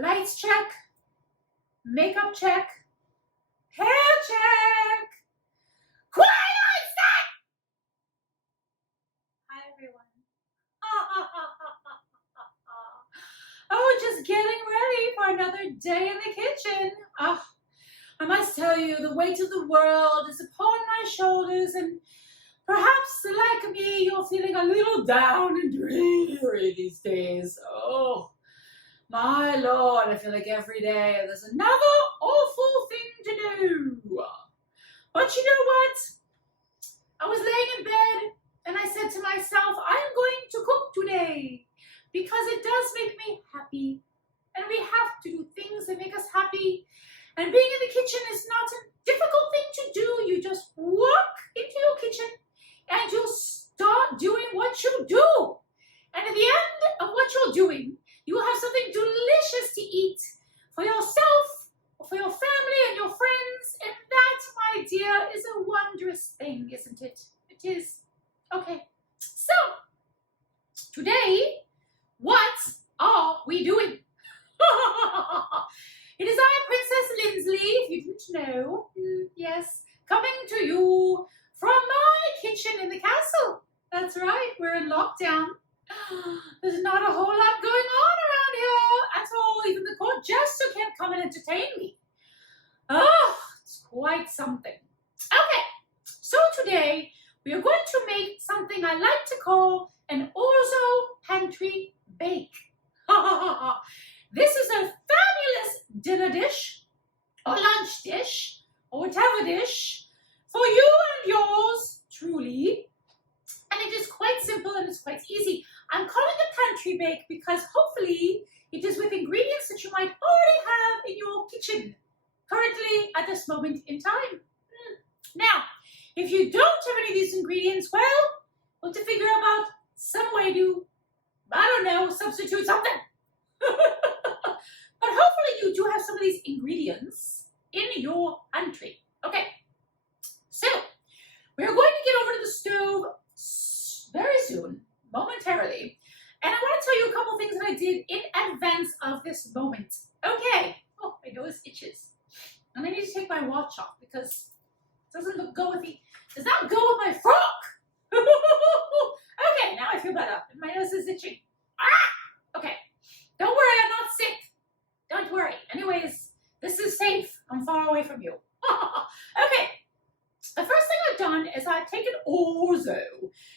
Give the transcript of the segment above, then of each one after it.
Lights check, makeup check, hair check. Quiet on set! Hi everyone. Oh, just getting ready for another day in the kitchen. I must tell you, the weight of the world is upon my shoulders, and perhaps, like me, you're feeling a little down and dreary these days. Oh, my Lord, I feel like every day there's another awful thing to do. But you know what? I was laying in bed and I said to myself, I'm going to cook today because it does make me happy. And we have to do things that make us happy. And being in the kitchen is not a difficult thing to do. You just walk into your kitchen and you start doing what you do. And at the end of what you're doing, you will have something delicious to eat for yourself, or for your family and your friends. And that, my dear, is a wondrous thing, isn't it? It is. Okay, so today, what are we doing? It is I, Princess Lindsley, if you didn't know. Yes, coming to you from my kitchen in the castle. That's right, we're in lockdown. There's not a whole lot going on around here at all. Even the court jester can't come and entertain me. Oh, it's quite something. Okay, so today we are going to make something I like to call an Orzo Pantry bake. This is a fabulous dinner dish, or lunch dish, or whatever dish, for you and yours, truly. And it is quite simple and it's quite easy. I'm calling it pantry bake because hopefully it is with ingredients that you might already have in your kitchen currently at this moment in time. Now, if you don't have any of these ingredients, well, we'll have to figure out some way to, I don't know, substitute something. But hopefully you do have some of these ingredients in your pantry. Okay, so we're going to get over to the stove very soon, momentarily. And I want to tell you a couple things that I did in advance of this moment. Okay, oh, my nose itches. And I need to take my watch off because it does not go with my frock. Okay, now I feel better. My nose is itching. Okay, don't worry, I'm not sick. Don't worry. Anyways, this is safe. I'm far away from you. Okay, the first thing I've done is I've taken orzo.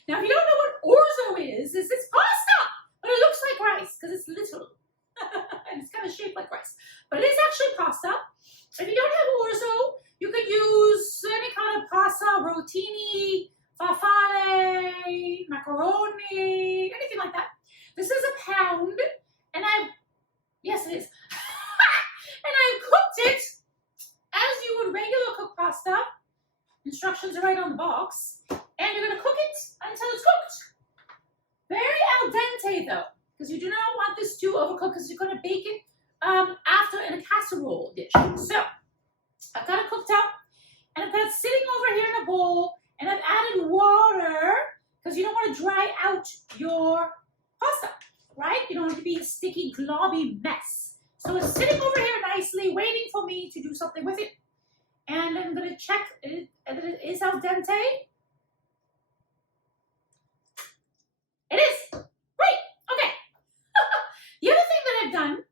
Now, if you don't know what orzo is it's pasta, but it looks like rice because it's little. And it's kind of shaped like rice. But it is actually pasta. If you don't have orzo, you could use any kind of pasta, rotini, farfalle, macaroni, anything like that. This is a pound, and yes it is. And I cooked it as you would regular cook pasta. Instructions are right on the box. And you're going to cook it until it's cooked. Very al dente though, because you do not want this to overcook because you're going to bake it after in a casserole dish. So I've got it cooked up and I've got it sitting over here in a bowl, and I've added water because you don't want to dry out your pasta, right? You don't want it to be a sticky, globby mess. So it's sitting over here nicely, waiting for me to do something with it. And I'm going to check that it is al dente. It is. Great. Okay. The other thing that I've done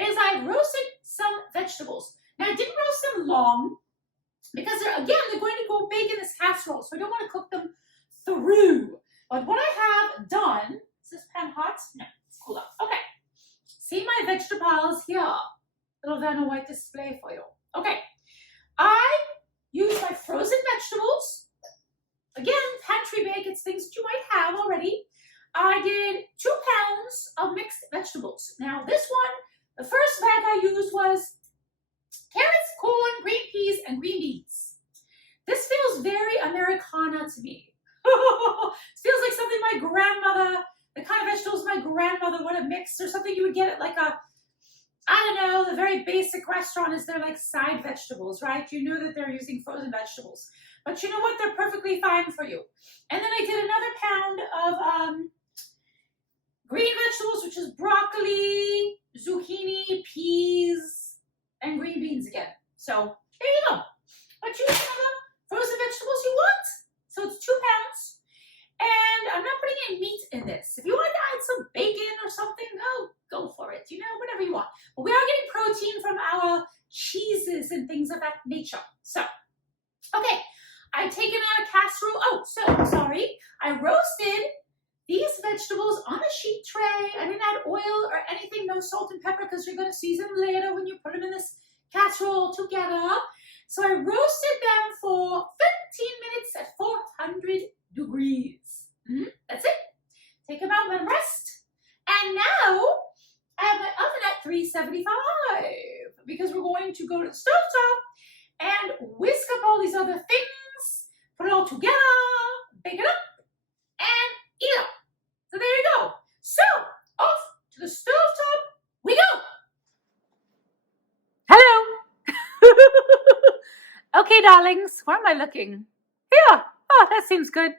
is I've roasted some vegetables. Now, I didn't roast them long because, they're going to go bake in this casserole, so I don't want to cook them through. But what I have done, is this pan hot? No, it's cool up. Okay. See my vegetables here. Little Vanna White display for you. Okay. I use my frozen vegetables. Again, pantry bake, it's things that you might have already. I did 2 pounds of mixed vegetables. Now this one, the first bag I used was carrots, corn, green peas, and green beans. This feels very Americana to me. It feels like something my grandmother, the kind of vegetables my grandmother would have mixed, or something you would get at like a, I don't know, the very basic restaurant is they're like side vegetables, right? You know that they're using frozen vegetables. But you know what? They're perfectly fine for you. And then I did another pound of green vegetables, which is broccoli, zucchini, peas, So there you go. But choose whatever frozen vegetables you want. So it's 2 pounds. And I'm not putting any meat in this. If you want to add some bacon or something, go for it. You know, whatever you want. But we are getting protein from our cheeses and things of that nature. So, okay. I've taken out a casserole. Oh, so sorry. I roasted these vegetables on a sheet tray. I didn't add oil or anything, no salt and pepper, because you're going to season them later when you put them in this casserole together. So I roasted them for 15 minutes at 400 degrees. That's it. Take them out, let them rest. And now I have my oven at 375 because we're going to go to the stovetop and whisk up all these other things, put it all together, bake it up, and eat it up. So there you go. So off to the stovetop we go. Hello. Okay, darlings, where am I looking? Here. Oh, that seems good.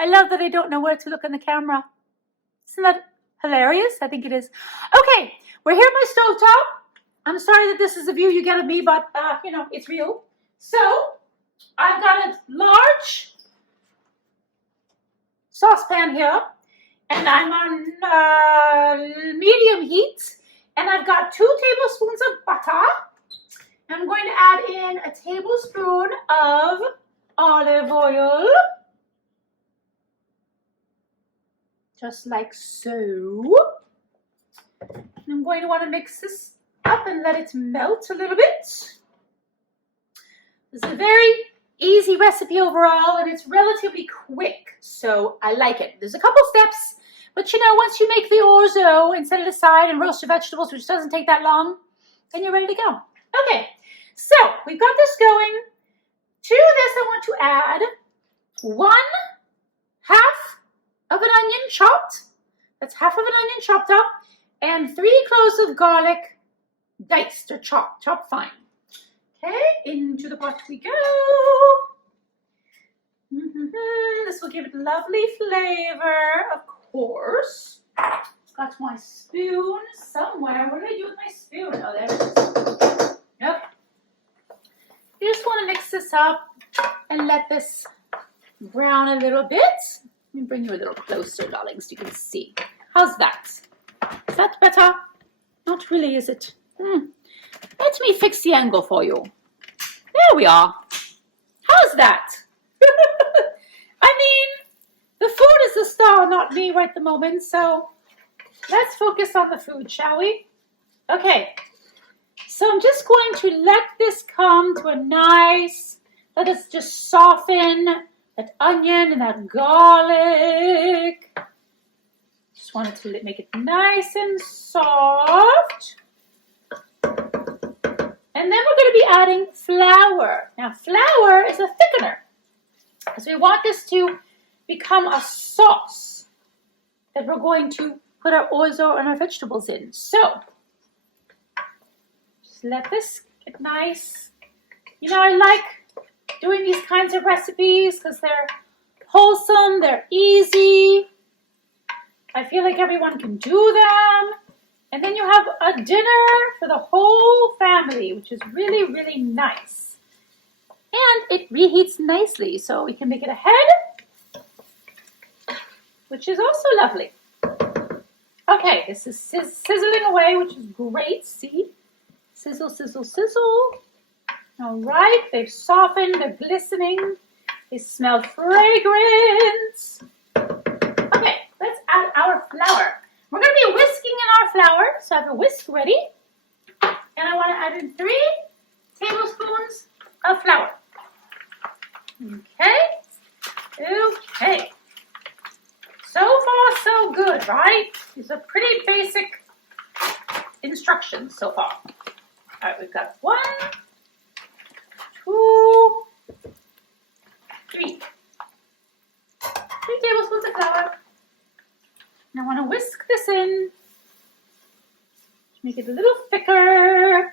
I love that I don't know where to look in the camera. Isn't that hilarious? I think it is. Okay, we're here at my stovetop. I'm sorry that this is the view you get of me, but, you know, it's real. So, I've got a large saucepan here, and I'm on medium heat, and I've got 2 tablespoons of butter. I'm going to add in a tablespoon of olive oil, just like so. I'm going to want to mix this up and let it melt a little bit. This is a very easy recipe overall, and it's relatively quick, so I like it. There's a couple steps, but you know, once you make the orzo and set it aside and roast your vegetables, which doesn't take that long, then you're ready to go. Okay, so we've got this going. To this, I want to add 1/2 of an onion chopped. That's half of an onion chopped up, and 3 cloves of garlic diced or chopped fine. Okay, into the pot we go. This will give it lovely flavor, of course. Got my spoon somewhere. What did I do with my spoon? Oh, there it is. Yep. You just want to mix this up and let this brown a little bit. Let me bring you a little closer, darling, so you can see. How's that? Is that better? Not really, is it? Let me fix the angle for you. There we are. How's that? I mean, the food is the star, not me right at the moment, so let's focus on the food, shall we? Okay, so I'm just going to let this come to a nice, let us just soften that onion and that garlic. Just wanted to make it nice and soft. And then we're going to be adding flour. Now, flour is a thickener, because we want this to become a sauce that we're going to put our orzo and our vegetables in. So, just let this get nice. You know, I like doing these kinds of recipes because they're wholesome, they're easy. I feel like everyone can do them. And then you have a dinner for the whole family, which is really, really nice. And it reheats nicely, so we can make it ahead, which is also lovely. Okay, this is sizzling away, which is great. See? Sizzle, sizzle, sizzle. All right, they've softened, they're glistening. They smell fragrant. Okay, let's add our flour. We're going to be whisking in our flour, so I have a whisk ready. And I want to add in 3 tablespoons of flour. Okay. Okay. So far, so good, right? These are pretty basic instructions so far. All right, we've got 1, 2, 3. 3 tablespoons of flour. And I want to whisk this in to make it a little thicker.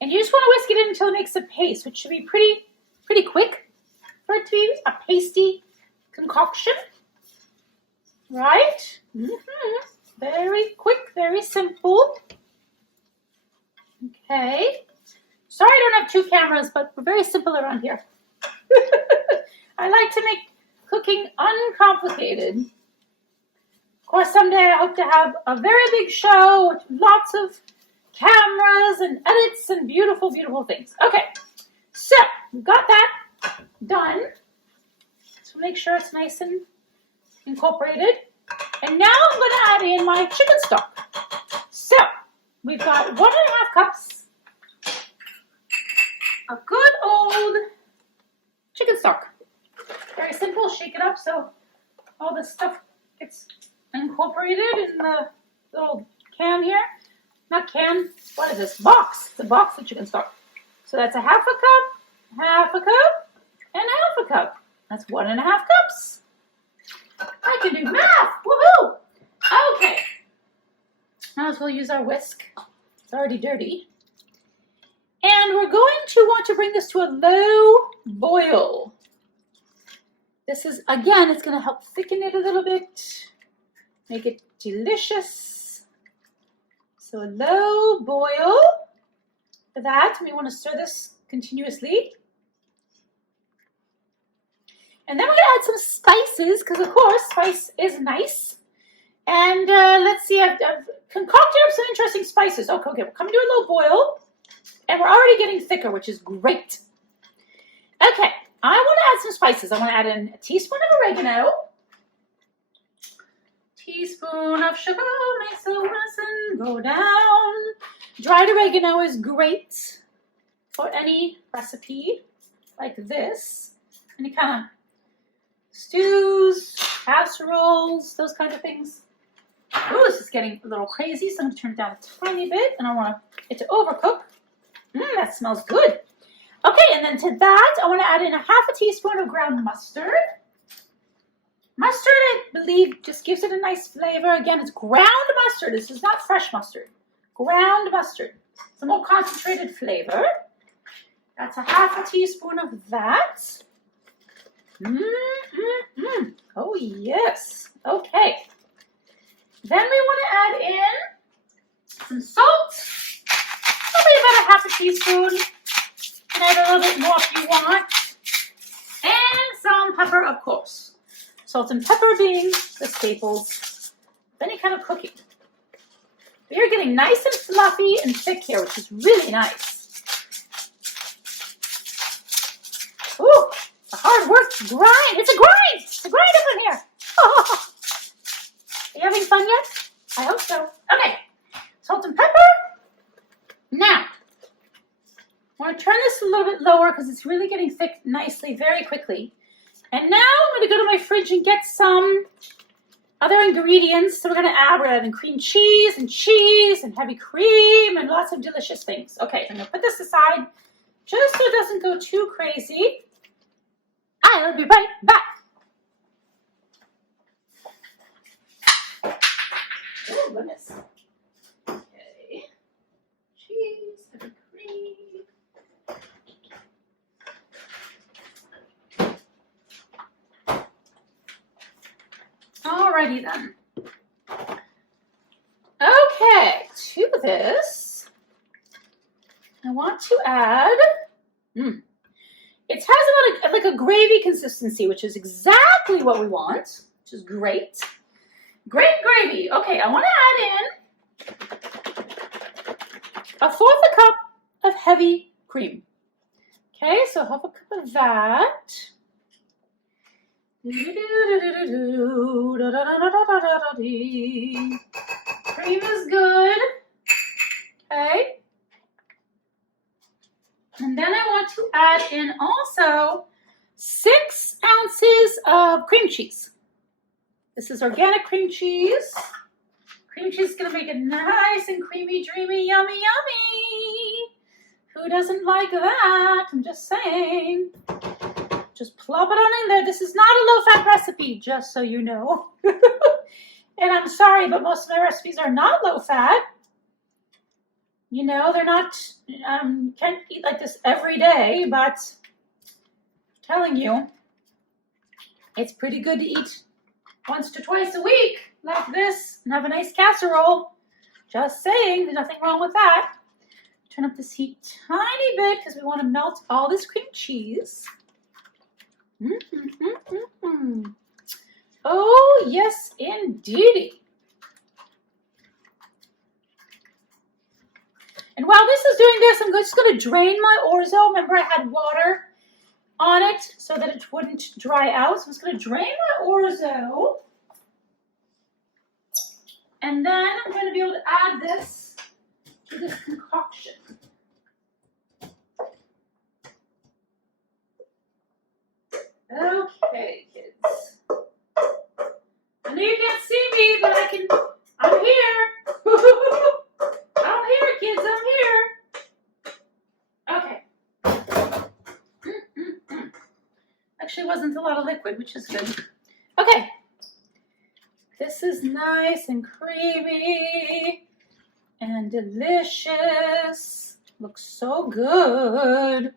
And you just want to whisk it in until it makes a paste, which should be pretty quick for it to be a pasty concoction. Right? Very quick, very simple. Okay. Sorry I don't have two cameras, but we're very simple around here. I like to make cooking uncomplicated. Of course, someday I hope to have a very big show with lots of cameras and edits and beautiful, beautiful things. Okay, so we've got that done. So make sure it's nice and incorporated. And now I'm going to add in my chicken stock. So we've got 1.5 cups of good old chicken stock. Very simple. Shake it up so all this stuff gets incorporated in the little can here. Not can. What is this? Box. It's a box of chicken stock. So that's 1/2 cup, 1/2 cup, and 1/2 cup. That's 1.5 cups. I can do math. Woohoo! Okay. Now we'll use our whisk. It's already dirty. And we're going to want to bring this to a low boil. This is, again, it's going to help thicken it a little bit, make it delicious. So a low boil. For that, we want to stir this continuously. And then we're going to add some spices, because of course, spice is nice. And let's see, I've concocted up some interesting spices. Okay, we're coming to a low boil. And we're already getting thicker, which is great. Okay, I want to add some spices. I want to add in a teaspoon of oregano. Teaspoon of sugar makes the medicine go down. Dried oregano is great for any recipe like this. Any kind of stews, casseroles, those kind of things. Ooh, this is getting a little crazy, so I'm going to turn it down a tiny bit, and I want it to overcook. That smells good. Okay, and then to that, I want to add in 1/2 teaspoon of ground mustard. Mustard, I believe, just gives it a nice flavor. Again, it's ground mustard. This is not fresh mustard. Ground mustard. It's a more concentrated flavor. That's 1/2 teaspoon of that. Oh, yes. Okay. Then we want to add in some salt. Probably about 1/2 teaspoon. You can add a little bit more if you want. And some pepper, of course. Salt and pepper being the staples of any kind of cooking. You're getting nice and fluffy and thick here, which is really nice. Ooh, it's a hard work to grind. It's a grind. It's a grind up in here. Oh. Are you having fun yet? I hope so. Okay, salt and pepper. Now, I want to turn this a little bit lower because it's really getting thick nicely, very quickly. And now I'm going to go to my fridge and get some other ingredients. So we're going to add in cream cheese and heavy cream and lots of delicious things. Okay, I'm going to put this aside just so it doesn't go too crazy. I'll be right back. Oh, goodness. Okay. Cheese, heavy cream. Alrighty then. Okay, to this, I want to add, it has like a gravy consistency, which is exactly what we want, which is great. Great gravy. Okay, I want to add in 1/4 cup of heavy cream. Okay, so 1/2 cup of that. Cream is good. Okay. And then I want to add in also 6 ounces of cream cheese. This is organic cream cheese. Cream cheese is going to make it nice and creamy, dreamy, yummy, yummy. Who doesn't like that? I'm just saying. Just plop it on in there. This is not a low-fat recipe, just so you know. And I'm sorry, but most of my recipes are not low-fat. You know, they're not, can't eat like this every day, but I'm telling you, it's pretty good to eat once to twice a week like this and have a nice casserole. Just saying, there's nothing wrong with that. Turn up this heat tiny bit because we want to melt all this cream cheese. Oh, yes, indeedy. And while this is doing this, I'm just going to drain my orzo. Remember, I had water on it so that it wouldn't dry out. So I'm just going to drain my orzo. And then I'm going to be able to add this to this concoction. Okay, kids. I know you can't see me, but I'm here. I'm here, kids, I'm here. Okay. Actually, wasn't a lot of liquid, which is good. Okay. This is nice and creamy and delicious. Looks so good.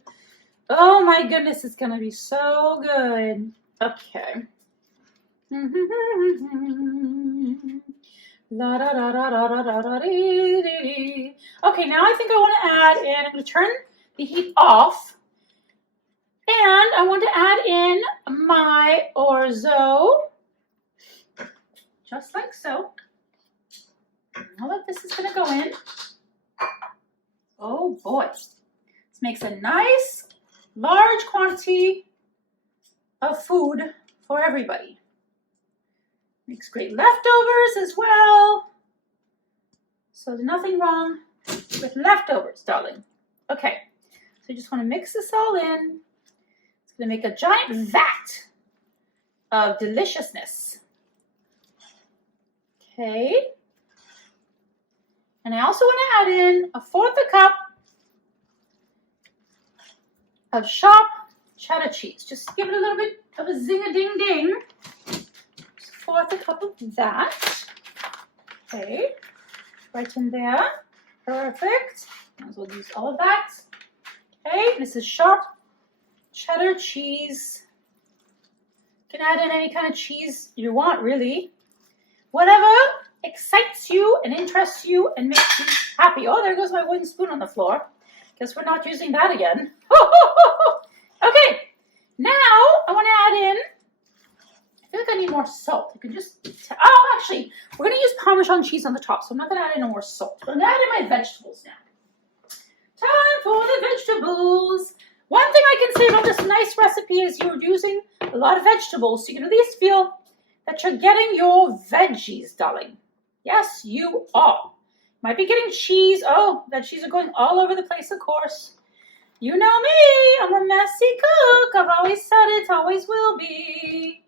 Oh my goodness, it's gonna be so good. Okay. La da da da da da da da dee dee. Okay, now I think I want to add in, I'm going to turn the heat off. And I want to add in my orzo. Just like so. All of this is going to go in. Oh boy. This makes a nice, large quantity of food for everybody. Makes great leftovers as well. So there's nothing wrong with leftovers, darling. Okay, so you just want to mix this all in. It's going to make a giant vat of deliciousness. Okay. And I also want to add in 1/4 cup of sharp cheddar cheese. Just give it a little bit of a zing-a-ding-ding. 1/4 cup of that. Okay, right in there. Perfect. Might as well use all of that. Okay, this is sharp cheddar cheese. You can add in any kind of cheese you want, really. Whatever excites you and interests you and makes you happy. Oh, there goes my wooden spoon on the floor. Guess we're not using that again. Okay, now I want to add in, I feel like I need more salt. You can just, actually, we're going to use Parmesan cheese on the top, so I'm not going to add in more salt. I'm going to add in my vegetables now. Time for the vegetables. One thing I can say about this nice recipe is you're using a lot of vegetables, so you can at least feel that you're getting your veggies, darling. Yes, you are. Might be getting cheese. Oh, veggies are going all over the place, of course. You know me, I'm a messy cook. I've always said it, always will be.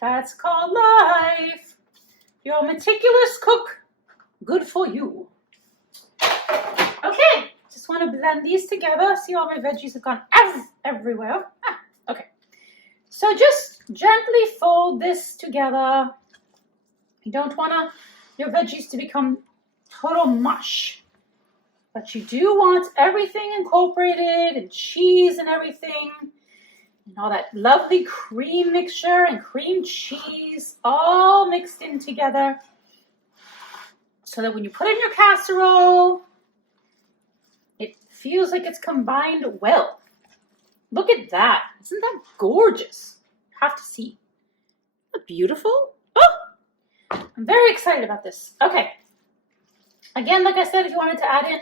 That's called life. You're a meticulous cook. Good for you. Okay, just want to blend these together. See, all my veggies have gone everywhere. Okay. So just gently fold this together. You don't want your veggies to become total mush. But you do want everything incorporated, and cheese and everything. And all that lovely cream mixture and cream cheese all mixed in together. So that when you put in your casserole, it feels like it's combined well. Look at that. Isn't that gorgeous? You have to see. Isn't that beautiful? Oh, I'm very excited about this. Okay. Again, like I said, if you wanted to add in,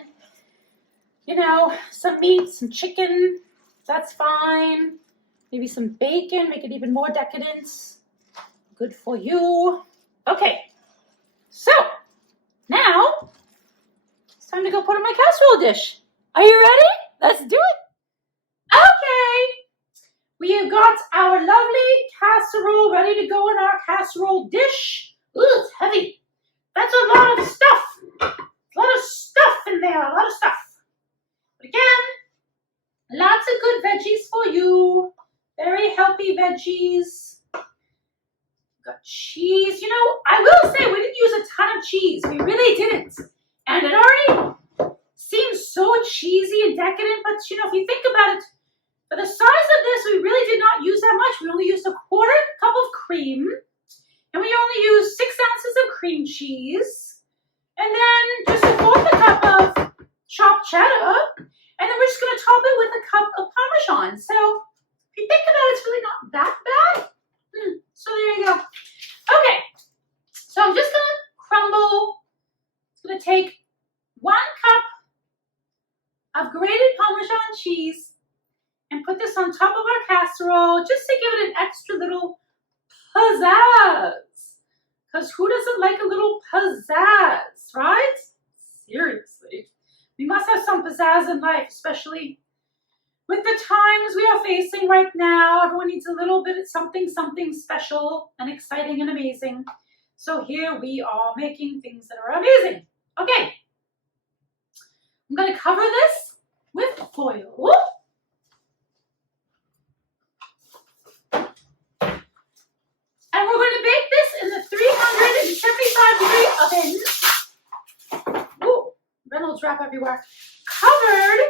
some meat, some chicken, that's fine. Maybe some bacon, make it even more decadent. Good for you. Okay. So, now, it's time to go put in my casserole dish. Are you ready? Let's do it. Okay. We have got our lovely casserole ready to go in our casserole dish. Ooh, it's heavy. That's a lot of stuff. A lot of stuff in there. A lot of stuff. But again, lots of good veggies for you. Very healthy veggies. Got cheese. I will say we didn't use a ton of cheese. We really didn't. And it already seems so cheesy and decadent. But, if you think about it, for the size of this, we really did not use that much. We only used 1/4 cup of cream. And we only used 6 ounces of cream cheese. And then just 1/4 cup of chopped cheddar, and then we're just going to top it with a cup of Parmesan. So if you think about it, it's really not that bad. So there you go. Okay, so I'm just going to crumble. It's going to take 1 cup of grated Parmesan cheese and put this on top of our casserole just to give it an extra little pizzazz. Because who doesn't like a little pizzazz, right? Seriously. We must have some pizzazz in life, especially with the times we are facing right now. Everyone needs a little bit of something special and exciting and amazing. So here we are making things that are amazing. Okay. I'm going to cover this with foil. And we're going to bake this in the 375-degree oven. Ooh, Reynolds wrap everywhere. Covered.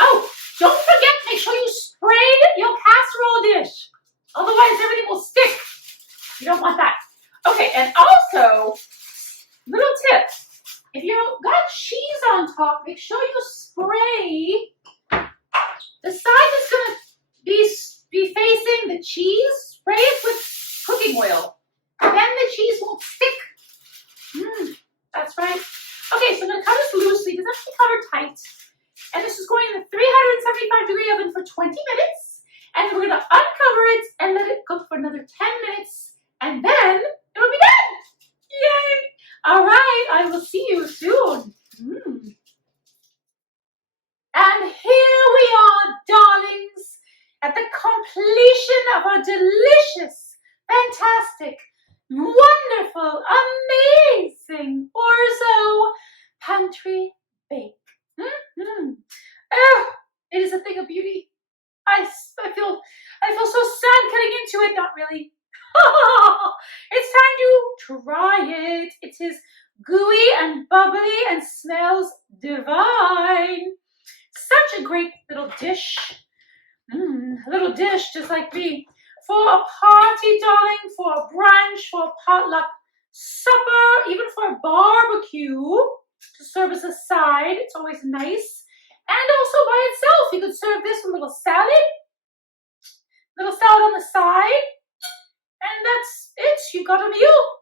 Oh, don't forget, make sure you sprayed your casserole dish. Otherwise, everything will stick. You don't want that. Okay, and also, little tip. If you've got cheese on top, make sure you spray the side that's going to be facing the cheese. Spray it with cooking oil. Then the cheese won't stick. That's right. Okay, so I'm going to cut this loosely. It doesn't have to be covered tight. And this is going in the 375-degree oven for 20 minutes. And we're going to uncover it and let it cook for another 10 minutes. And then it'll be done. Yay! All right, I will see you soon. And here we are, darlings, at the completion of our delicious, fantastic, wonderful, amazing Orzo Pantry bake. Oh, it is a thing of beauty. I feel so sad cutting into it. Not really. It's time to try it. It is gooey and bubbly and smells divine. Such a great little dish. A little dish just like me. For a party, darling, for a brunch, for a potluck supper, even for a barbecue to serve as a side. It's always nice. And also by itself, you could serve this with a little salad on the side. And that's it. You got a meal.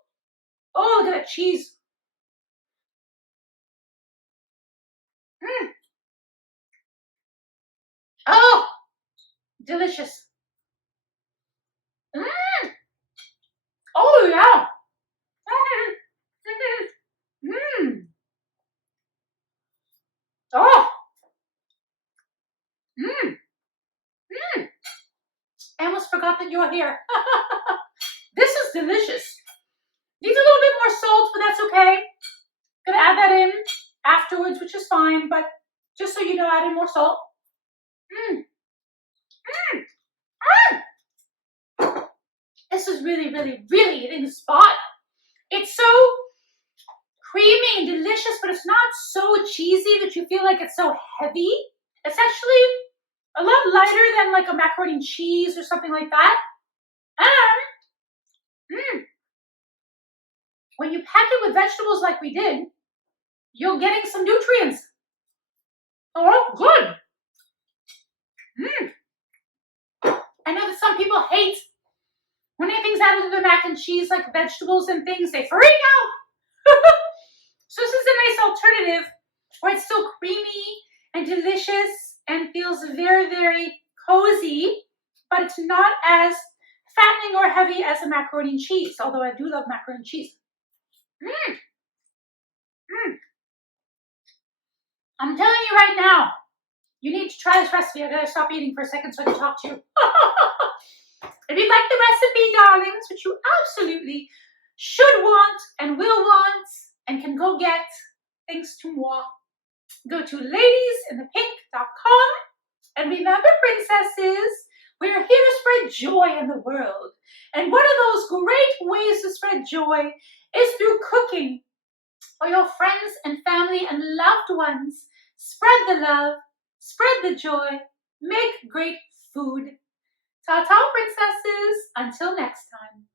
Oh, look at that cheese. Oh, delicious. Oh, yeah. Oh. I almost forgot that you're here. This is delicious. Needs a little bit more salt, but that's okay. Gonna add that in afterwards, which is fine, but just so you know, add in more salt. This is really, really, really hitting the spot. It's so creamy and delicious, but it's not so cheesy that you feel like it's so heavy. It's actually a lot lighter than like a macaroni and cheese or something like that. And when you pack it with vegetables like we did, you're getting some nutrients. Oh, good. I know that some people hate when anything's added to their mac and cheese, like vegetables and things, they freak out. So this is a nice alternative where it's still creamy and delicious and feels very, very cozy, but it's not as fattening or heavy as a macaroni and cheese, although I do love macaroni and cheese. I'm telling you right now, you need to try this recipe. I gotta stop eating for a second so I can talk to you. If you'd like the recipe, darlings, which you absolutely should want and will want and can go get, thanks to moi, go to ladiesinthepink.com. And remember, princesses, we're here to spread joy in the world. And one of those great ways to spread joy is through cooking for your friends and family and loved ones. Spread the love, spread the joy, make great food. Ta-ta, princesses. Until next time.